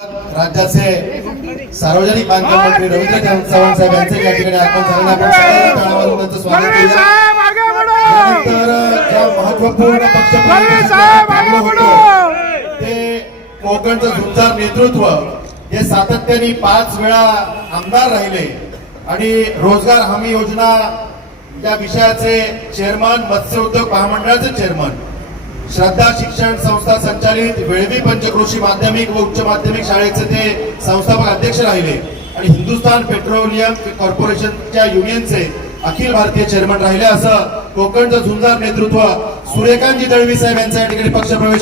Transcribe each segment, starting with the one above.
राज्याचे सार्वजनिक बांधकाम मंत्री रवींद्र चव्हाण साहेब यांचे या ठिकाणी आगमन झालं आपण त्यांचं स्वागत त्यानंतर ज्या महत्त्वपूर्ण पक्ष ते कोकणचं झुंजार नेतृत्व हे सातत्याने पाच वेळा आमदार राहिले. आणि रोजगार हमी योजना या विषयाचे चेअरमन मत्स्य उद्योग महामंडळाचे चेअरमन श्रद्धा शिक्षण संस्था संचालित वेळवी पंचक्रोशी माध्यमिक व उच्च माध्यमिक शाळेचे ते संस्थापक अध्यक्ष राहिले. आणि हिंदुस्थान पेट्रोलियम कॉर्पोरेशनच्या युनियनचे अखिल भारतीय चेअरमन राहिले असं कोकणचं झुंजार नेतृत्व सूर्यकांतजी दळवी साहेब यांचा या ठिकाणी पक्षप्रवेश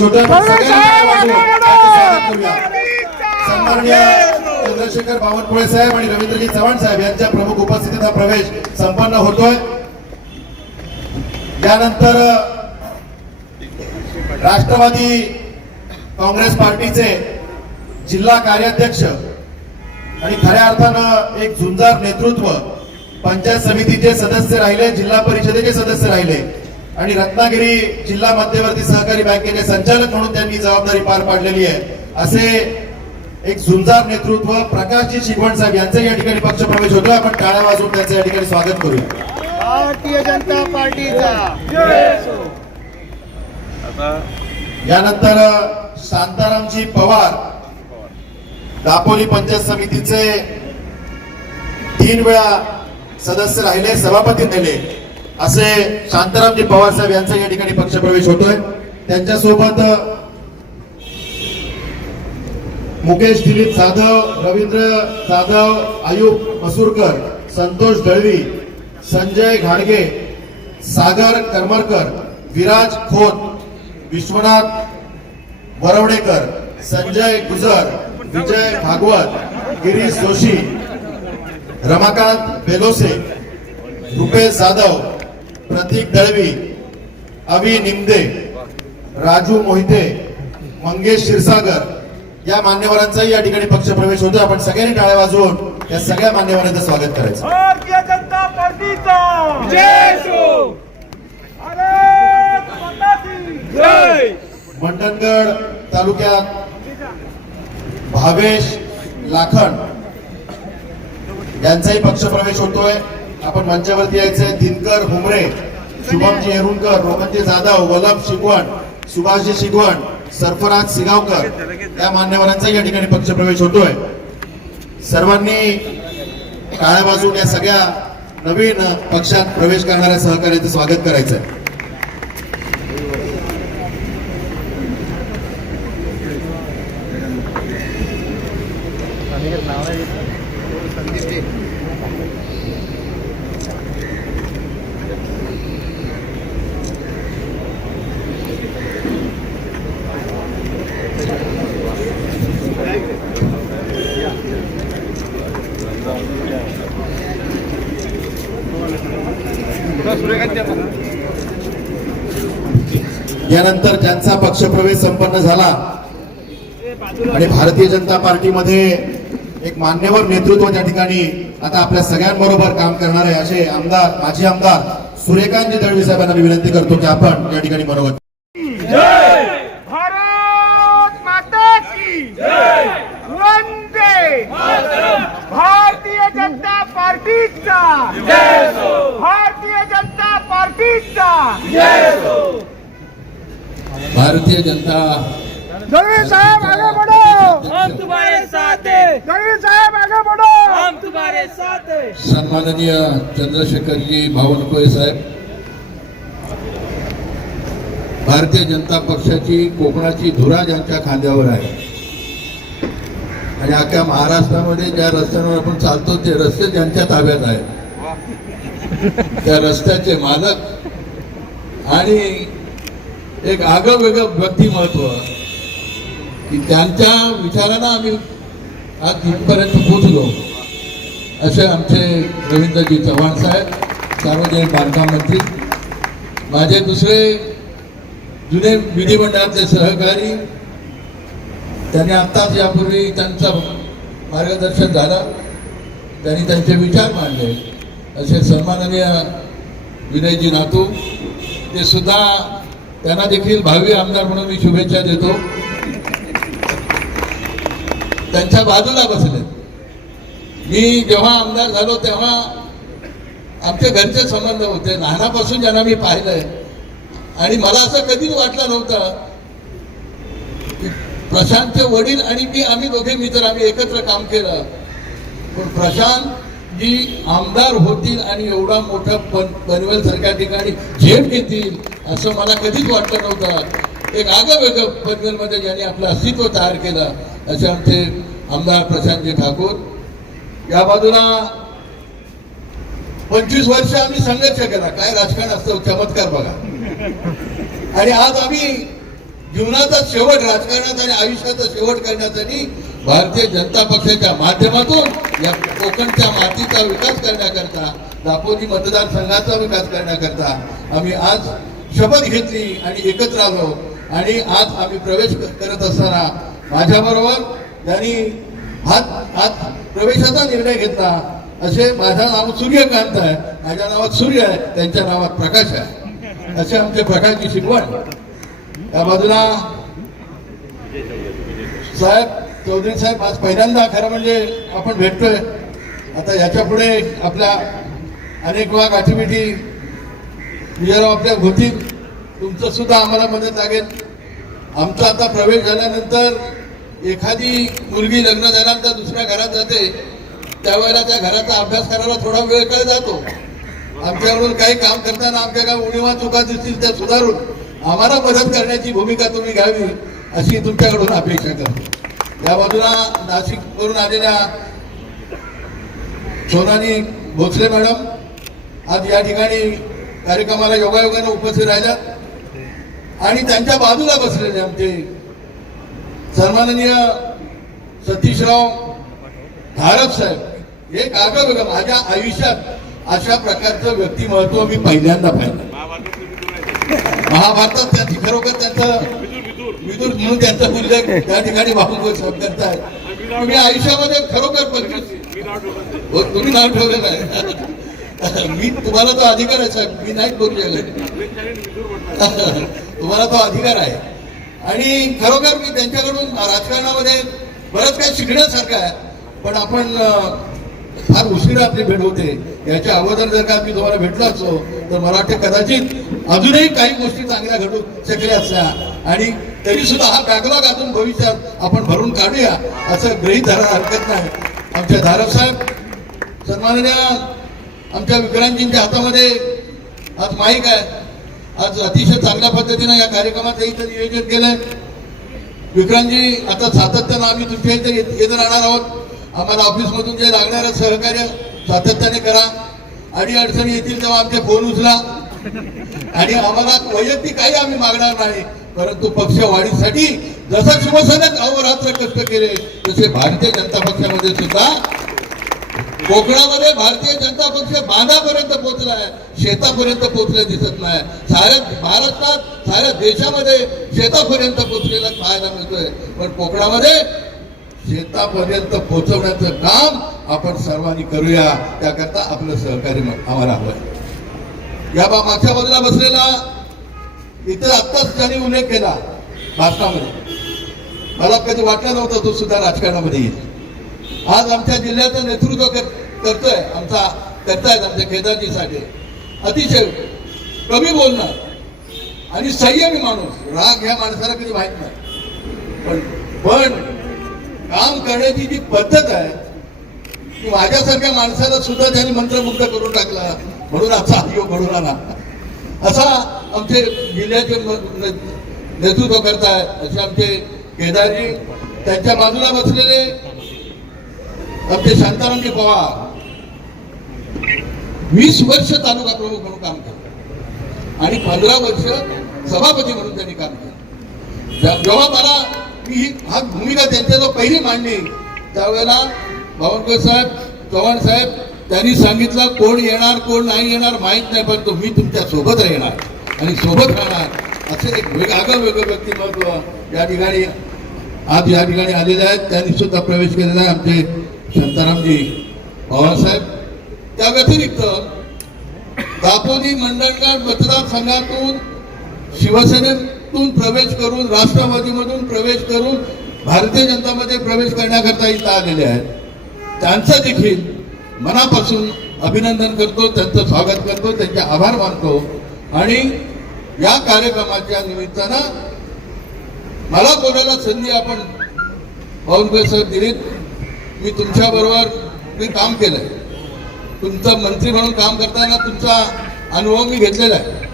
सन्माननीय चंद्रशेखर बावनकुळे साहेब आणि रवींद्रजी चव्हाण साहेब यांच्या प्रमुख उपस्थितीत हा प्रवेश संपन्न होतोय. यानंतर राष्ट्रवादी काँग्रेस पार्टीचे जिल्हा कार्याध्यक्ष आणि खऱ्या अर्थानं एक झुंजार नेतृत्व पंचायत समितीचे सदस्य राहिले जिल्हा परिषदेचे सदस्य राहिले आणि रत्नागिरी जिल्हा मध्यवर्ती सहकारी बँकेचे संचालक म्हणून त्यांनी जबाबदारी पार पाडलेली आहे. असे एक झुंजार नेतृत्व प्रकाशजी शिकवण साहेब यांचा या ठिकाणी पक्षप्रवेश होतो. आपण टाळ्या वाजवून त्यांचं या ठिकाणी स्वागत करूया. भारतीय जनता पार्टीचा. यानंतर शांतारामजी पवार दापोली पंचायत समितीचे तीन वेळा सदस्य राहिले सभापती नेले. असे शांतारामजी पवार साहेब यांचा या ठिकाणी पक्षप्रवेश होतोय. त्यांच्यासोबत मुकेश दिलीप जाधव रवींद्र जाधव आयुब मसूरकर संतोष दळवी संजय घाडगे सागर करमरकर विराज खोत विश्वनाथ वरवडेकर संजय गुजर विजय भागवत गिरीश जोशी रमाकांत बेलोसे रुपेश जाधव प्रतीक दळवी अवी निमदे राजू मोहिते मंगेश क्षीरसागर या मान्यवरांचाही या ठिकाणी पक्षप्रवेश होतो आपण सगळ्यांनी टाळ्या वाजवून या सगळ्या मान्यवरांचं स्वागत करायचं भारतीय जनता पार्टीचा जय सो भारत माता की जय मंडणगड तालुक्यात भावेश लाखन यांचाही पक्षप्रवेश होतोय. आपण मंचावरती यायचंय. दिनकर हुमरे शुभमजी हेरुणकर रोहनजी जाधव वल्लभ शिकवण सुभाषजी शिकवण सरफराज सिगावकर या मान्यवरांचाही या ठिकाणी पक्षप्रवेश होतोय. सर्वांनी काळ्या बाजून या सगळ्या नवीन पक्षात प्रवेश करणाऱ्या सहकार्याचं स्वागत करायचंय. यानंतर ज्यांचा पक्षप्रवेश संपन्न झाला आणि भारतीय जनता पार्टीमध्ये एक मान्यवर नेतृत्व त्या ठिकाणी आता आपल्या सगळ्यांबरोबर काम करणारे असे आमदार माजी आमदार सूर्यकांतजी दळवी साहेबांना मी विनंती करतो की आपण या ठिकाणी बरोबर भारतीय जनता पार्टीचा भारतीय जनता पार्टीचा भारतीय जनता साहेब आगे बढ़ो। हम तुम्हारे साथ हैं। दळवी साहेब आगे बढ़ो। हम तुम्हारे साथ हैं। सन्माननीय चंद्रशेखरजी बावनकुळे साहेब। भारतीय जनता पक्षाची कोकणाची धुरा ज्यांच्या खांद्यावर आहे. आणि अख्ख्या महाराष्ट्रामध्ये ज्या रस्त्यांवर आपण चालतो ते रस्ते ज्यांच्या ताब्यात आहेत. त्या रस्त्याचे मालक आणि एक आगळं वेगळं व्यक्तिमत्व की त्यांच्या विचारानं आम्ही आज इथपर्यंत पोचलो असे आमचे रवींद्रजी चव्हाण साहेब सार्वजनिक बांधकाम मंत्री. माझे दुसरे जुने विधिमंडळातले सहकारी. त्यांनी आत्ताच यापूर्वी त्यांचं मार्गदर्शन झालं. त्यांनी त्यांचे विचार मांडले. असे सन्माननीय विनयजी नातू ते सुद्धा त्यांना देखील भावी आमदार म्हणून मी शुभेच्छा देतो. त्यांच्या बाजूला बसले. मी जेव्हा आमदार झालो तेव्हा आमचे घरचे संबंध होते. लहानापासून ज्यांना मी पाहिलंय. आणि मला असं कधीच वाटलं नव्हतं प्रशांतचे वडील आणि मी आम्ही दोघे मित्र आम्ही एकत्र काम केलं. पण प्रशांत जी आमदार होतील आणि एवढा मोठा पन पनवेल सारख्या ठिकाणी झेप घेतील असं मला कधीच वाटलं नव्हतं. एक आगं वेगळं पनवेलमध्ये ज्यांनी आपलं अस्तित्व तयार केलं असे आमचे आमदार प्रशांतजी ठाकूर. या बाजूला पंचवीस वर्ष आम्ही संघर्ष केला. काय राजकारण असतं चमत्कार बघा. आणि आज आम्ही जीवनाचा शेवट राजकारणात आणि आयुष्याचा शेवट करण्यासाठी भारतीय जनता पक्षाच्या माध्यमातून या कोकणच्या मातीचा विकास करण्याकरता दापोली मतदारसंघाचा विकास करण्याकरता आम्ही आज शपथ घेतली आणि एकत्र आलो. आणि आज आम्ही प्रवेश करत असताना माझ्याबरोबर त्यांनी हात हात प्रवेशाचा निर्णय घेतला असे माझं नाव सूर्यकांत आहे. माझ्या नावात सूर्य आहे त्यांच्या नावात प्रकाश आहे. असे आमचे प्रकाशची शिकवण त्या बाजूला. साहेब चौधरी साहेब आज पहिल्यांदा खरं म्हणजे आपण भेटतोय. आता याच्यापुढे आपल्या अनेक वेळा गाठीमिठी विजयराव आपल्या होतील तुमचं सुद्धा आम्हाला मदत लागेल. आमचा आता प्रवेश झाल्यानंतर एखादी मुलगी लग्न झाल्यानंतर दुसऱ्या घरात जाते. त्यावेळेला त्या घराचा अभ्यास करायला थोडा वेळ काळ जातो. आमच्याकडून काही काम करताना आमच्या काय उणीवा चुका दिसतील त्या सुधारून. आम्हाला मदत करण्याची भूमिका तुम्ही घ्यावी अशी तुमच्याकडून अपेक्षा करतो. या बाजूला नाशिकवरून आलेल्या सोनाली भोसले मॅडम आज या ठिकाणी कार्यक्रमाला योगायोगाने उपस्थित राहिल्यात. आणि त्यांच्या बाजूला बसलेले आमचे सन्माननीय सतीशराव धारक साहेब हे कागद बघा माझ्या आयुष्यात अशा प्रकारचं व्यक्तिमत्व मी पहिल्यांदा पाहिलं. महाभारतात त्यांची खरोखर त्यांचं विदुर म्हणून त्यांचा उल्लेख त्या ठिकाणी भाऊको साहेब करतायत तुम्ही आयुष्यामध्ये खरोखर पंचवीस हो, तुम्ही नाव ठेवलेलं आहे. मी तुम्हाला तो अधिकार आहे साहेब. मी नाही बोलू शकत. तुम्हाला तो अधिकार आहे. आणि खरोखर मी त्यांच्याकडून राजकारणामध्ये बरंच काही शिकण्यासारखं आहे. पण आपण फार उशिरा आपली भेट होते. याच्या अगोदर जर का मी तुम्हाला भेटलो असतो तर मला वाटतं कदाचित अजूनही काही गोष्टी चांगल्या घडू शकल्या असल्या आणि तरी सुद्धा हा बॅकलॉग अजून भविष्यात आपण भरून काढूया असं गृहीत धरायला हरकत नाही. आमच्या धारक साहेब सन्माननीय आमच्या विक्रांतजींच्या हातामध्ये आज माईक आहे. आज अतिशय चांगल्या पद्धतीनं या कार्यक्रमाचं इथं नियोजन केलंय. विक्रांतजी आता सातत्यानं आम्ही तुमच्या इथे येत येत राहणार आहोत. आम्हाला ऑफिसमधून जे लागणारं सहकार्य सातत्याने करा. अडी अडचणी येतील तेव्हा आमचे फोन उचला. आणि आम्हाला वैयक्तिक काही आम्ही मागणार नाही. परंतु पक्ष वाढीसाठी जसं शिवसेनेत अहोरात्र कष्ट केले तसे भारतीय जनता पक्षामध्ये सुद्धा कोकणामध्ये भारतीय जनता पक्ष बांधापर्यंत पोहोचलाय शेतापर्यंत पोहोचले दिसत नाही. साऱ्या महाराष्ट्रात साऱ्या देशामध्ये शेतापर्यंत पोहोचलेला पाहायला मिळतोय. पण कोकणामध्ये शेतापर्यंत पोहोचवण्याचं काम आपण सर्वांनी करूया. त्याकरता आपलं सहकार्य आम्हाला हवंय या बा मागच्या बाजूला बसलेला इतर आत्ताच त्यांनी उल्लेख केला भाषणामध्ये. मला कधी वाटलं नव्हतं तो सुद्धा राजकारणामध्ये येईल. आज आमच्या जिल्ह्याचं नेतृत्व करतोय. आमचा करतायत आमच्या केदारजीसाठी अतिशय कमी बोलणं आणि संयमी माणूस. राग ह्या माणसाला कधी माहीत नाही. पण पण काम करण्याची जी पद्धत आहे ती माझ्यासारख्या माणसाला सुद्धा त्यांनी मंत्रमुग्ध करून टाकला. म्हणून आजचा हा घडून आला. असा आमचे जिल्ह्याचे नेतृत्व करतायत असे आमचे केदारजी त्यांच्या बाजूला बसलेले आमचे शांतारामजी पवार. वीस वर्ष तालुका प्रमुख म्हणून काम केलं. आणि पंधरा वर्ष सभापती म्हणून त्यांनी काम केलं. जेव्हा मला मी ही हा भूमिका त्यांच्याजवळ पहिली मांडली त्यावेळेला बावनकर साहेब चव्हाण साहेब त्यांनी सांगितलं कोण येणार कोण नाही येणार माहीत नाही पण तो मी तुमच्यासोबत राहणार आणि सोबत राहणार असं एक वेग आगळं वेगळं व्यक्तिमत्व या ठिकाणी आज या ठिकाणी आलेले आहेत. त्यांनी सुद्धा प्रवेश केलेला आहे आमचे शांतारामजी पवारसाहेब त्या व्यतिरिक्त दापोली मंडणगड मतदारसंघातून शिवसेनेतून प्रवेश करून राष्ट्रवादीमधून प्रवेश करून भारतीय जनतामध्ये प्रवेश करण्याकरता इथं आलेले आहेत. त्यांचं देखील मनापासून अभिनंदन करतो त्यांचं स्वागत करतो त्यांचे आभार मानतो. आणि या कार्यक्रमाच्या निमित्तानं मला बोलायला संधी आपण पवनभाई सर दिलीत. मी तुमच्या बरोबर मी काम केलंय. तुमचं मंत्री म्हणून काम करताना तुमचा अनुभव मी घेतलेला आहे.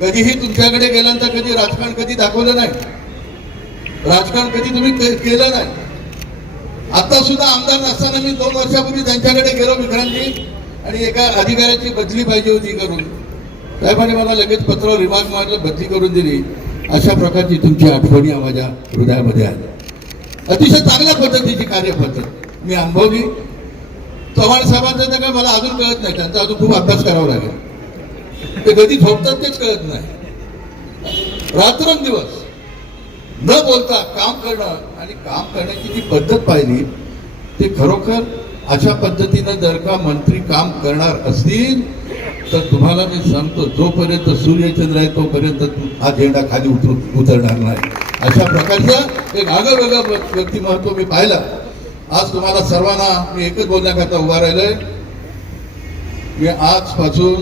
कधीही तुमच्याकडे गेल्यानंतर कधी राजकारण कधी दाखवलं नाही. राजकारण कधी तुम्ही के- केलं नाही. आता सुद्धा आमदार नसताना मी दोन वर्षापूर्वी त्यांच्याकडे गेलो विक्रांतजी आणि एका अधिकाऱ्याची बदली पाहिजे होती करून. साहेबांनी मला लगेच पत्रावर रिमार्क मारलं बदली करून दिली. अशा प्रकारची तुमची आठवणी माझ्या हृदयामध्ये आल्या अतिशय चांगल्या पद्धतीची कार्यपद्धत. मी अनुभवली चव्हाण साहेबांचं तर काय मला अजून कळत नाही. त्यांचा अजून खूप अभ्यास करावा लागेल. ते कधी झोपतात तेच कळत नाही. रात्रंदिवस न बोलता काम करणं आणि काम करण्याची जी पद्धत पाहिली ते खरोखर अशा पद्धतीनं जर का मंत्री काम करणार असतील तर तुम्हाला मी सांगतो जोपर्यंत सूर्यचंद्र आहे तोपर्यंत हा झेंडा खाली उतर उतरणार नाही. अशा प्रकारचं एक आगळं वेगळं व्यक्तिमत्व मी पाहिलं. आज तुम्हाला सर्वांना मी एकच बोलण्याकरता उभा राहिलोय. मी आजपासून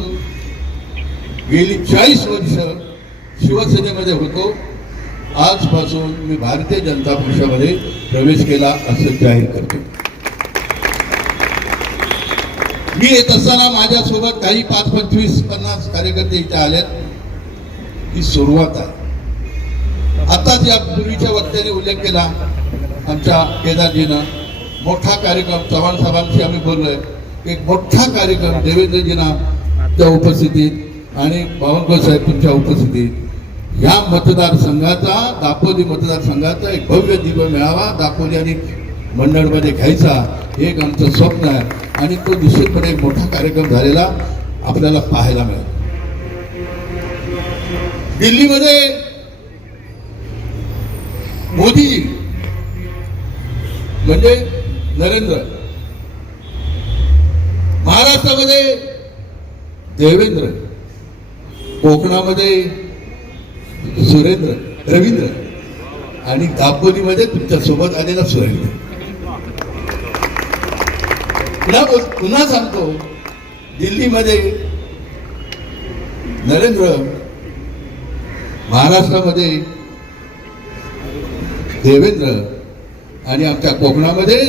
गेली चाळीस वर्ष शिवसेनेमध्ये होतो. आजपासून मी भारतीय जनता पक्षामध्ये प्रवेश केला असं जाहीर करतो. मी येत असताना माझ्यासोबत काही पाच पंचवीस पन्नास कार्यकर्ते इथे आलेत. ही सुरुवात आहे. आताच या पूर्वीच्या वक्त्याने उल्लेख केला. आमच्या केदारजीनं मोठा कार्यक्रम चव्हाण साहेबांशी आम्ही बोललोय. एक मोठा कार्यक्रम देवेंद्रजीना त्या उपस्थितीत आणि बावनकुळे साहेब तुमच्या उपस्थितीत या मतदारसंघाचा दापोली मतदारसंघाचा एक भव्य दिव्य मेळावा दापोली आणि मंडळमध्ये घ्यायचा हे एक आमचं स्वप्न आहे. आणि तो निश्चितपणे एक मोठा कार्यक्रम झालेला आपल्याला पाहायला मिळेल. दिल्लीमध्ये मोदी म्हणजे नरेंद्र. महाराष्ट्रामध्ये देवेंद्र. कोकणामध्ये सुरेंद्र रवींद्र आणि दापोलीमध्ये तुमच्यासोबत आलेला सुरेंद्र. पुन्हा बोल- पुन्हा सांगतो दिल्लीमध्ये नरेंद्र महाराष्ट्रामध्ये देवेंद्र आणि आमच्या कोकणामध्ये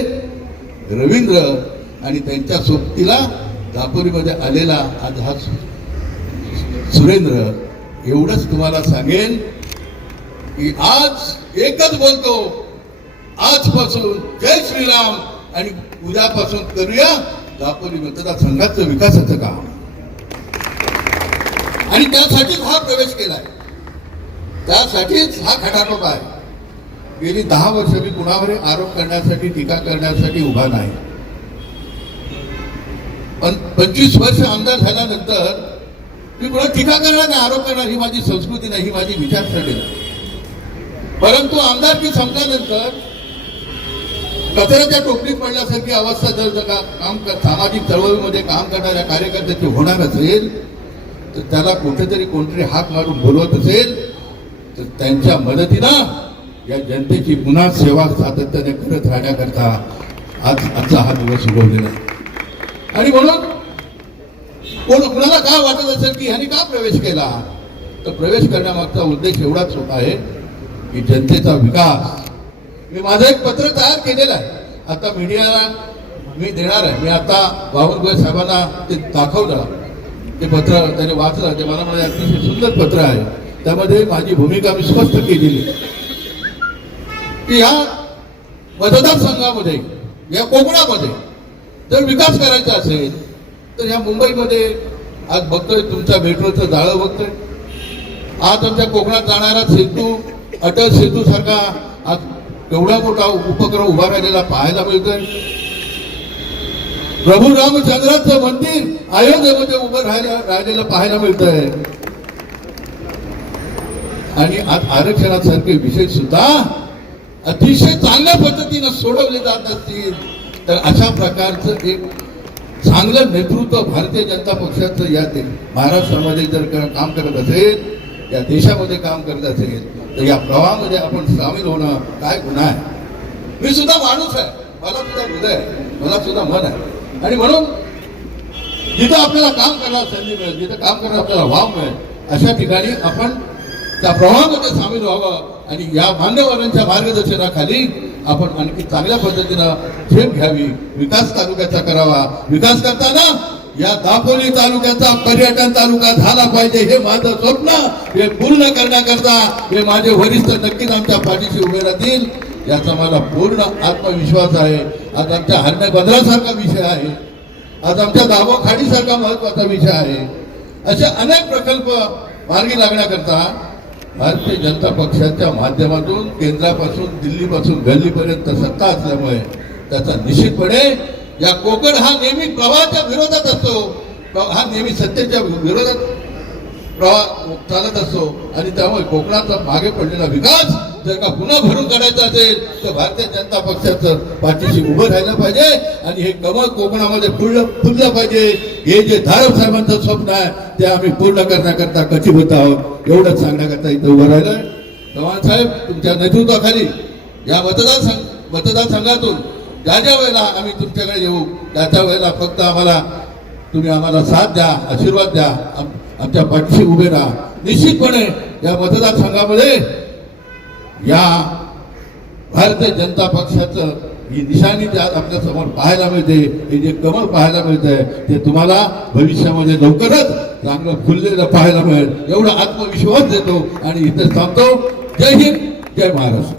रवींद्र आणि त्यांच्या सोबतीला दापोलीमध्ये आलेला आज हा सुरेंद्र एवढंच तुम्हाला सांगेन की आज एकच बोलतो. आजपासून जय श्रीराम आणि उद्यापासून करूया दापोली मतदारसंघाचं विकासाचं काम. आणि त्यासाठीच हा प्रवेश केलाय. त्यासाठीच हा खटाटोप आहे. गेली दहा वर्ष मी कुणावर आरोप करण्यासाठी टीका करण्यासाठी उभा नाही. पण पंचवीस वर्ष आमदार झाल्यानंतर मी कुणा टीका करणार नाही आरोप करणार ही माझी संस्कृती नाही ही माझी विचारसरणी नाही. परंतु आमदारकी संपल्यानंतर कचऱ्याच्या टोपलीत पडल्यासारखी अवस्था जर जर का काम कर- सामाजिक चळवळीमध्ये काम करणाऱ्या कार्यकर्त्याची होणार असेल तर त्याला कुठेतरी कोणतरी हात मारून बोलवत असेल तर त्यांच्या मदतीनं या जनतेची पुन्हा सेवा सातत्याने करत राहण्याकरता आज आजचा हा दिवस उगवलेला आहे. आणि म्हणून कोण कुणाला काय वाटत असेल की ह्याने का प्रवेश केला? तर प्रवेश करण्यामागचा उद्देश एवढाच होत आहे की जनतेचा विकास. मी माझं एक पत्र तयार केलेलं आहे. आता मीडियाला मी देणार आहे. मी आता बावनकुळे साहेबांना ते दाखवलं. ते पत्र त्याने वाचलं. ते मला म्हणाले अतिशय सुंदर पत्र आहे. त्यामध्ये माझी भूमिका मी स्पष्ट केलेली आहे. की ह्या मतदारसंघामध्ये या कोकणामध्ये जर विकास करायचा असेल तर या मुंबईमध्ये आज बघतोय तुमच्या मेट्रोचं जाळं बघतोय. आज आमच्या कोकणात जाणारा सेतू अटल सेतू सारखा आज एवढा मोठा उपक्रम उभा राहिलेला पाहायला मिळतोय. प्रभू रामचंद्राचं मंदिर अयोध्येमध्ये उभं राहिलं राहिलेलं पाहायला मिळतंय. आणि आज आरक्षणासारखे विषय सुद्धा अतिशय चांगल्या पद्धतीनं सोडवले जात असतील तर अशा प्रकारचं एक चांगलं नेतृत्व भारतीय जनता पक्षाचं या महाराष्ट्रामध्ये जर काम करत असेल या देशामध्ये काम करत असेल तर या प्रवाहामध्ये आपण सामील होणं काय गुन्हा आहे? मी सुद्धा माणूस आहे. मला सुद्धा हृदय आहे. मला सुद्धा मन आहे. आणि म्हणून जिथं आपल्याला काम करायला संधी मिळेल जिथं काम करायला आपल्याला वाव मिळेल अशा ठिकाणी आपण त्या प्रवाहामध्ये सामील व्हावं आणि या मान्यवरांच्या मार्गदर्शनाखाली आपण आणखी चांगल्या पद्धतीनं झेप घ्यावी. विकास तालुक्याचा करावा. विकास करताना या दापोली तालुक्याचा पर्यटन तालुका झाला पाहिजे हे माझं स्वप्न. हे पूर्ण करण्याकरता हे माझे वरिष्ठ नक्कीच आमच्या पाठीशी उभे राहतील. याचा मला पूर्ण आत्मविश्वास आहे. आज आमच्या हरण्या बंदरासारखा विषय आहे. आज आमच्या दाबो खाडीसारखा महत्त्वाचा विषय आहे. असे अनेक प्रकल्प मार्गी लागण्याकरता भारतीय जनता पक्षाच्या माध्यमातून केंद्रापासून दिल्लीपासून गल्लीपर्यंत सत्ता असल्यामुळे त्याचा निश्चितपणे या कोकण हा नेहमी प्रवाहाच्या विरोधात असतो. हा नेहमी सत्तेच्या विरोधात प्रवाह चालत असतो. आणि त्यामुळे कोकणाचा मागे पडलेला विकास जर का पुन्हा भरून काढायचं असेल तर भारतीय जनता पक्षाचं पाठीशी उभं राहिलं पाहिजे आणि हे कमळ कोकणामध्ये फुललं फुललं पाहिजे. हे जे धारक साहेबांचं स्वप्न आहे ते आम्ही पूर्ण करण्याकरता कटिबद्ध आहोत. एवढंच सांगण्याकरता इथं उभं राहिलं चव्हाण साहेब तुमच्या नेतृत्वाखाली या मतदारसंघ मतदारसंघातून ज्या ज्या वेळेला आम्ही तुमच्याकडे येऊ त्या त्या वेळेला फक्त आम्हाला तुम्ही आम्हाला साथ द्या आशीर्वाद द्या. आम- आमच्या पाठीशी उभे राहा. निश्चितपणे या मतदारसंघामध्ये या भारतीय जनता पक्षाचं ही निशाणी आज आपल्यासमोर पाहायला मिळते हे जे कमल पाहायला मिळतंय ते तुम्हाला भविष्यामध्ये लवकरच चांगलं फुललेलं पाहायला मिळेल. एवढा आत्मविश्वास देतो आणि इथे थांबतो. जय हिंद जय महाराष्ट्र.